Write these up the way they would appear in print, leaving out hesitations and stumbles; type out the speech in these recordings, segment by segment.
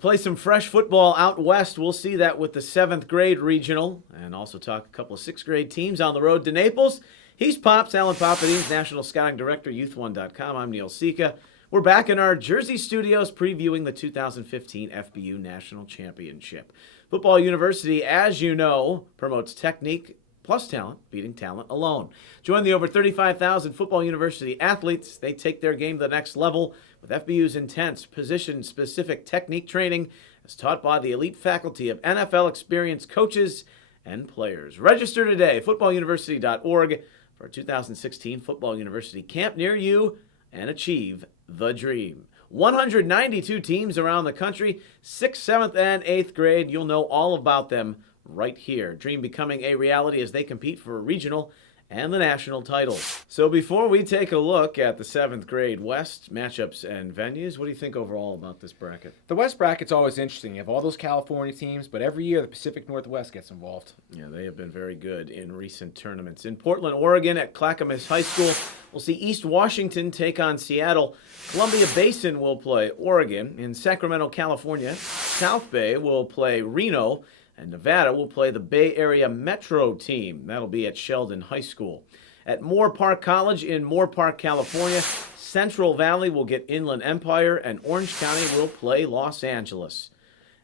play some fresh football out west. We'll see that with the 7th grade regional, and also talk a couple of 6th grade teams on the road to Naples. He's Pops, Alan Papadine, National Scouting Director, Youth1.com. I'm Neil Sika. We're back in our Jersey studios previewing the 2015 FBU National Championship. Football University, as you know, promotes technique plus talent, beating talent alone. Join the over 35,000 Football University athletes. They take their game to the next level with FBU's intense position-specific technique training as taught by the elite faculty of NFL experienced coaches and players. Register today, footballuniversity.org, for a 2016 Football University camp near you and achieve the dream. 192 teams around the country, 6th, 7th, and 8th grade. You'll know all about them right here. Dream becoming a reality as they compete for a regional and the national title. So before we take a look at the 7th grade West matchups and venues, what do you think overall about this bracket? The West bracket's always interesting. You have all those California teams, but every year the Pacific Northwest gets involved. Yeah, they have been very good in recent tournaments. In Portland, Oregon at Clackamas High School, we'll see East Washington take on Seattle. Columbia Basin will play Oregon. In Sacramento, California, South Bay will play Reno. And Nevada will play the Bay Area Metro team. That'll be at Sheldon High School. At Moore Park College in Moore Park, California, Central Valley will get Inland Empire, and Orange County will play Los Angeles.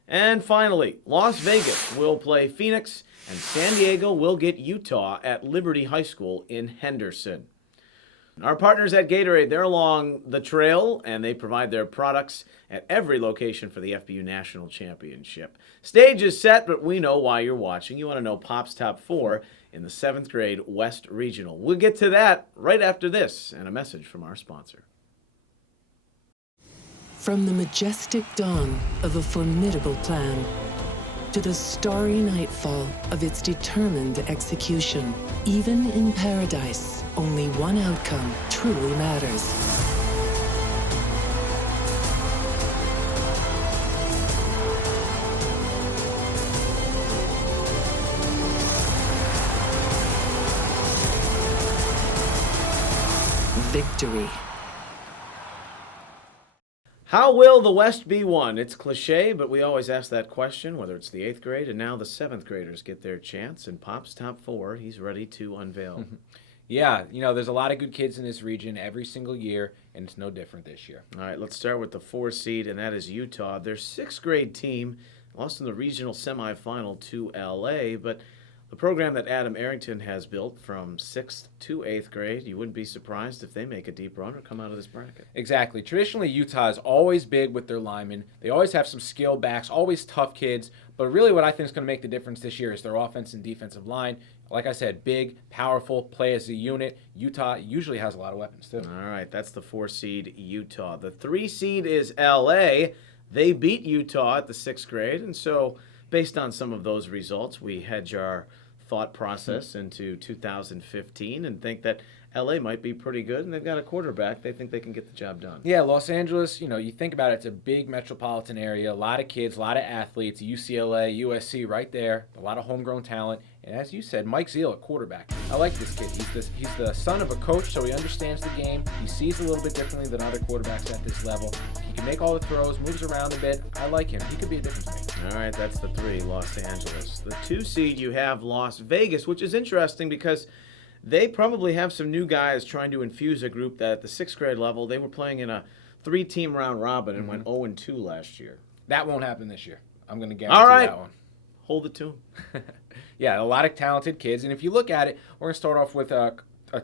And finally, Las Vegas will play Phoenix, and San Diego will get Utah at Liberty High School in Henderson. Our partners at Gatorade, they're along the trail, and they provide their products at every location for the FBU National Championship. Stage is set, but we know why you're watching. You want to know Pop's Top 4 in the 7th grade West Regional. We'll get to that right after this and a message from our sponsor. From the majestic dawn of a formidable plan to the starry nightfall of its determined execution, even in paradise, only one outcome truly matters. Victory. How will the West be won? It's cliche, but we always ask that question, whether it's the 8th grade and now the 7th graders get their chance. And Pop's Top 4, he's ready to unveil. Yeah, there's a lot of good kids in this region every single year, and it's no different this year. All right, let's start with the 4 seed, and that is Utah. Their 6th grade team lost in the regional semifinal to LA, but the program that Adam Arrington has built from 6th to 8th grade, you wouldn't be surprised if they make a deep run or come out of this bracket. Exactly. Traditionally, Utah is always big with their linemen. They always have some skill backs, always tough kids. But really what I think is going to make the difference this year is their offense and defensive line. Like I said, big, powerful, play as a unit. Utah usually has a lot of weapons, too. All right, that's the 4 seed Utah. The 3 seed is LA. They beat Utah at the 6th grade, and so based on some of those results, we hedge our thought process into 2015 and think that LA might be pretty good, and they've got a quarterback. They think they can get the job done. Yeah, Los Angeles, you think about it, it's a big metropolitan area, a lot of kids, a lot of athletes, UCLA, USC right there, a lot of homegrown talent. And as you said, Mike Zeal at quarterback. I like this kid. He's the son of a coach, so he understands the game. He sees a little bit differently than other quarterbacks at this level. He can make all the throws, moves around a bit. I like him. He could be a difference maker. All right, that's the 3, Los Angeles. The 2 seed, you have Las Vegas, which is interesting because they probably have some new guys trying to infuse a group that at the 6th grade level, they were playing in a 3-team round robin and went 0-2 last year. That won't happen this year. I'm going to guarantee that one. Hold it to them. Yeah, a lot of talented kids. And if you look at it, we're going to start off with a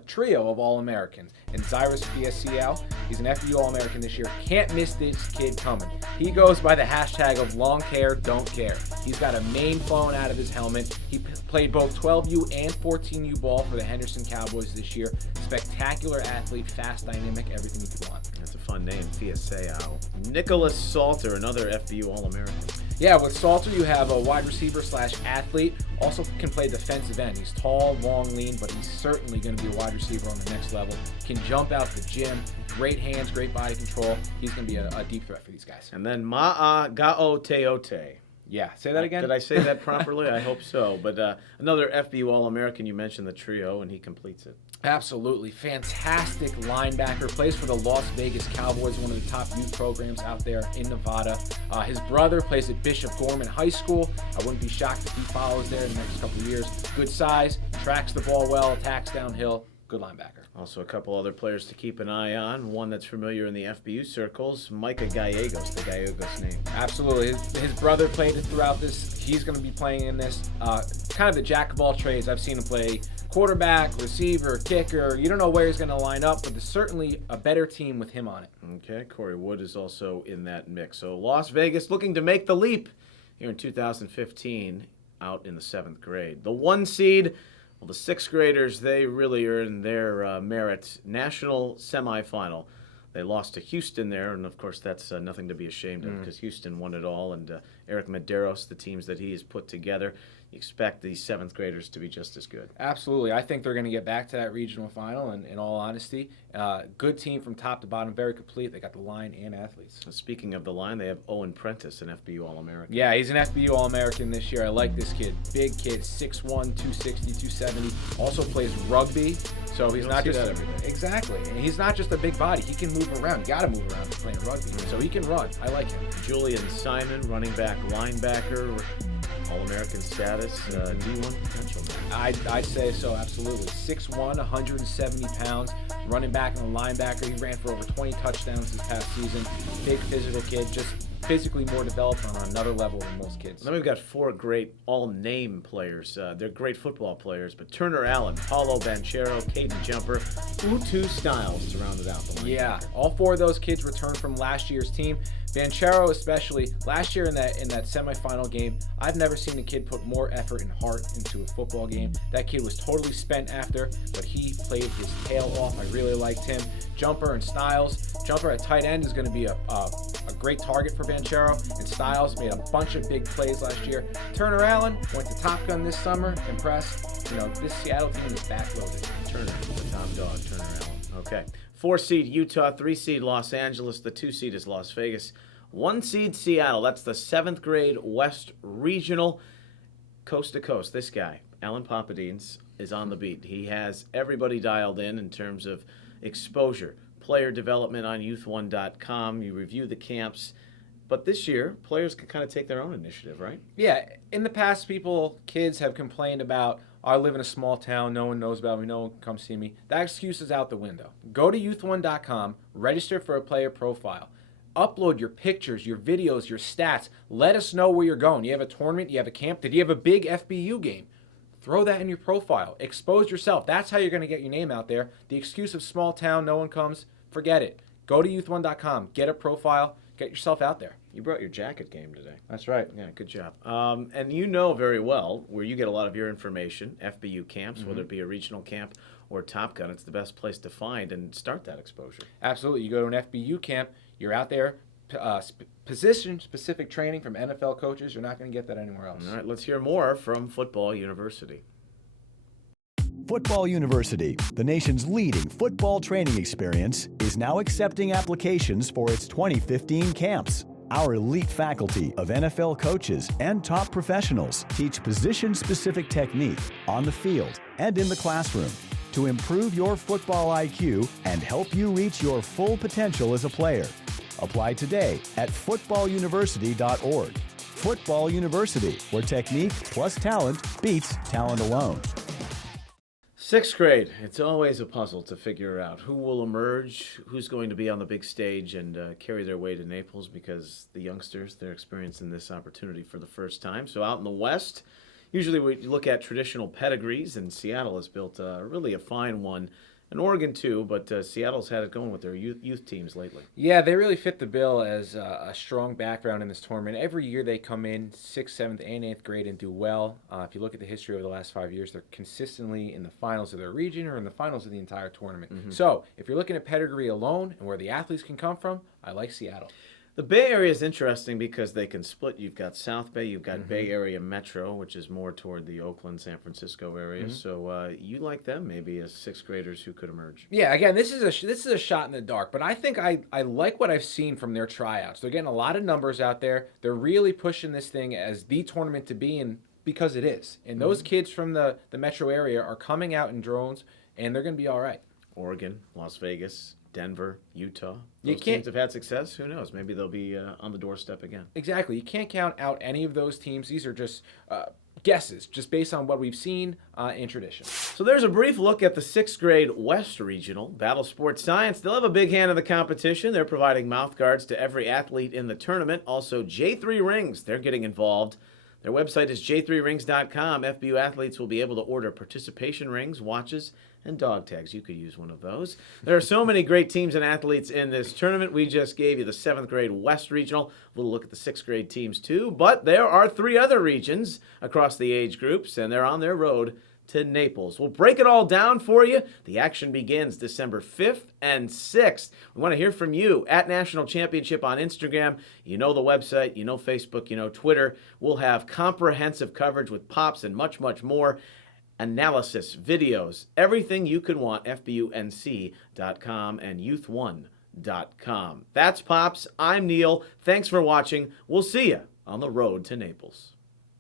trio of All-Americans. And Cyrus Fiesiel, he's an FBU All-American this year. Can't miss this kid coming. He goes by the hashtag of long hair, don't care. He's got a mane flowing out of his helmet. He played both 12U and 14U ball for the Henderson Cowboys this year. Spectacular athlete, fast, dynamic, everything you could want. That's a fun name, Fiesiel. Nicholas Salter, another FBU All-American. Yeah, with Salter, you have a wide receiver / athlete. Also can play defensive end. He's tall, long, lean, but he's certainly going to be a wide receiver on the next level. Can jump out the gym. Great hands, great body control. He's going to be a deep threat for these guys. And then Ma'a Ga'o Teote. Yeah, say that again. Did I say that properly? I hope so. But another FBU All-American, you mentioned the trio, and he completes it. Absolutely. Fantastic linebacker. Plays for the Las Vegas Cowboys, one of the top youth programs out there in Nevada. His brother plays at Bishop Gorman High School. I wouldn't be shocked if he follows there in the next couple of years. Good size, tracks the ball well, attacks downhill. Good linebacker. Also, a couple other players to keep an eye on. One that's familiar in the FBU circles, Micah Gallegos, the Gallegos name. Absolutely. His brother played it throughout this. He's going to be playing in this. Kind of the jack of all trades. I've seen him play quarterback, receiver, kicker. You don't know where he's going to line up, but there's certainly a better team with him on it. Okay, Corey Wood is also in that mix. So Las Vegas looking to make the leap here in 2015 out in the 7th grade. The 1 seed, well, the 6th graders, they really earned their merit. National semifinal. They lost to Houston there, and of course that's nothing to be ashamed of because Houston won it all, and Eric Medeiros, the teams that he has put together, you expect these 7th graders to be just as good. Absolutely. I think they're going to get back to that regional final, and in all honesty. Good team from top to bottom, very complete. They got the line and athletes. Speaking of the line, they have Owen Prentice, an FBU All-American. Yeah, he's an FBU All-American this year. I like this kid. Big kid, 6'1", 260, 270. Also plays rugby, so he's not just that every day. Exactly. And he's not just a big body. He can move around. You got to move around if you're playing rugby. So he can run. I like him. Julian Simon, running back, linebacker, All-American status, D1 potential. I'd say so, absolutely. 6'1", 170 pounds, running back and a linebacker. He ran for over 20 touchdowns this past season. Big physical kid, just physically more developed on another level than most kids. Then we've got 4 great all-name players. They're great football players, but Turner Allen, Paulo Banchero, Caden Jumper, Utu Styles to round it out. The line. Yeah, all 4 of those kids returned from last year's team. Banchero especially, last year in that semifinal game, I've never seen a kid put more effort and heart into a football game. That kid was totally spent after, but he played his tail off. I really liked him. Jumper and Styles. Jumper at tight end is going to be a great target for Banchero, and Styles made a bunch of big plays last year. Turner Allen went to Top Gun this summer, impressed. You know, this Seattle team is backloaded. Turner, the top dog, Turner Allen. Okay. 4 seed Utah, 3 seed Los Angeles, the 2 seed is Las Vegas, 1 seed Seattle. That's the 7th grade West Regional, coast to coast. This guy, Alan Papadines, is on the beat. He has everybody dialed in terms of exposure, player development on youth1.com. You review the camps. But this year, players can kind of take their own initiative, right? Yeah, in the past, kids have complained about, I live in a small town, no one knows about me, no one can come see me. That excuse is out the window. Go to youth1.com, register for a player profile. Upload your pictures, your videos, your stats. Let us know where you're going. You have a tournament, you have a camp. Did you have a big FBU game? Throw that in your profile. Expose yourself. That's how you're going to get your name out there. The excuse of small town, no one comes, forget it. Go to youth1.com, get a profile, get yourself out there. You brought your jacket game today. That's right. Yeah, good job. And you know very well where you get a lot of your information, FBU camps, whether it be a regional camp or Top Gun. It's the best place to find and start that exposure. Absolutely. You go to an FBU camp, you're out there, position-specific training from NFL coaches. You're not going to get that anywhere else. All right, let's hear more from Football University. Football University, the nation's leading football training experience, is now accepting applications for its 2015 camps. Our elite faculty of NFL coaches and top professionals teach position-specific technique on the field and in the classroom to improve your football IQ and help you reach your full potential as a player. Apply today at footballuniversity.org. Football University, where technique plus talent beats talent alone. 6th grade, it's always a puzzle to figure out who will emerge, who's going to be on the big stage and carry their way to Naples, because the youngsters, they're experiencing this opportunity for the first time. So out in the West, usually we look at traditional pedigrees, and Seattle has built really a fine one. And Oregon too, but Seattle's had it going with their youth teams lately. Yeah, they really fit the bill as a strong background in this tournament. Every year they come in 6th, 7th, and 8th grade and do well. If you look at the history over the last 5 years, they're consistently in the finals of their region or in the finals of the entire tournament. So if you're looking at pedigree alone and where the athletes can come from, I like Seattle. The Bay Area is interesting because they can split. You've got South Bay, you've got Bay Area Metro, which is more toward the Oakland, San Francisco area. So you like them maybe as sixth graders who could emerge. Yeah, again, this is a shot in the dark, but I think I like what I've seen from their tryouts. They're getting a lot of numbers out there. They're really pushing this thing as the tournament to be in because it is. And those kids from the metro area are coming out in drones, and they're going to be all right. Oregon, Las Vegas, Denver, Utah. You Those can't- teams have had success. Who knows? Maybe they'll be on the doorstep again. Exactly. You can't count out any of those teams. These are just guesses, just based on what we've seen in tradition. So there's a brief look at the sixth grade West Regional. Battle Sports Science, they'll have a big hand in the competition. They're providing mouth guards to every athlete in the tournament. Also, J3 Rings, they're getting involved. Their website is j3rings.com. FBU athletes will be able to order participation rings, watches, and dog tags. You could use one of those. There are so many great teams and athletes in this tournament. We just gave you the 7th grade West Regional. A little look at the 6th grade teams too. But there are 3 other regions across the age groups, and they're on their road to Naples. We'll break it all down for you. The action begins December 5th and 6th. We want to hear from you at National Championship on Instagram. You know the website, you know Facebook, you know Twitter. We'll have comprehensive coverage with pops and much, much more. Analysis, videos, everything you could want, FBUNC.com and Youth1.com. That's Pops. I'm Neil. Thanks for watching. We'll see you on the road to Naples.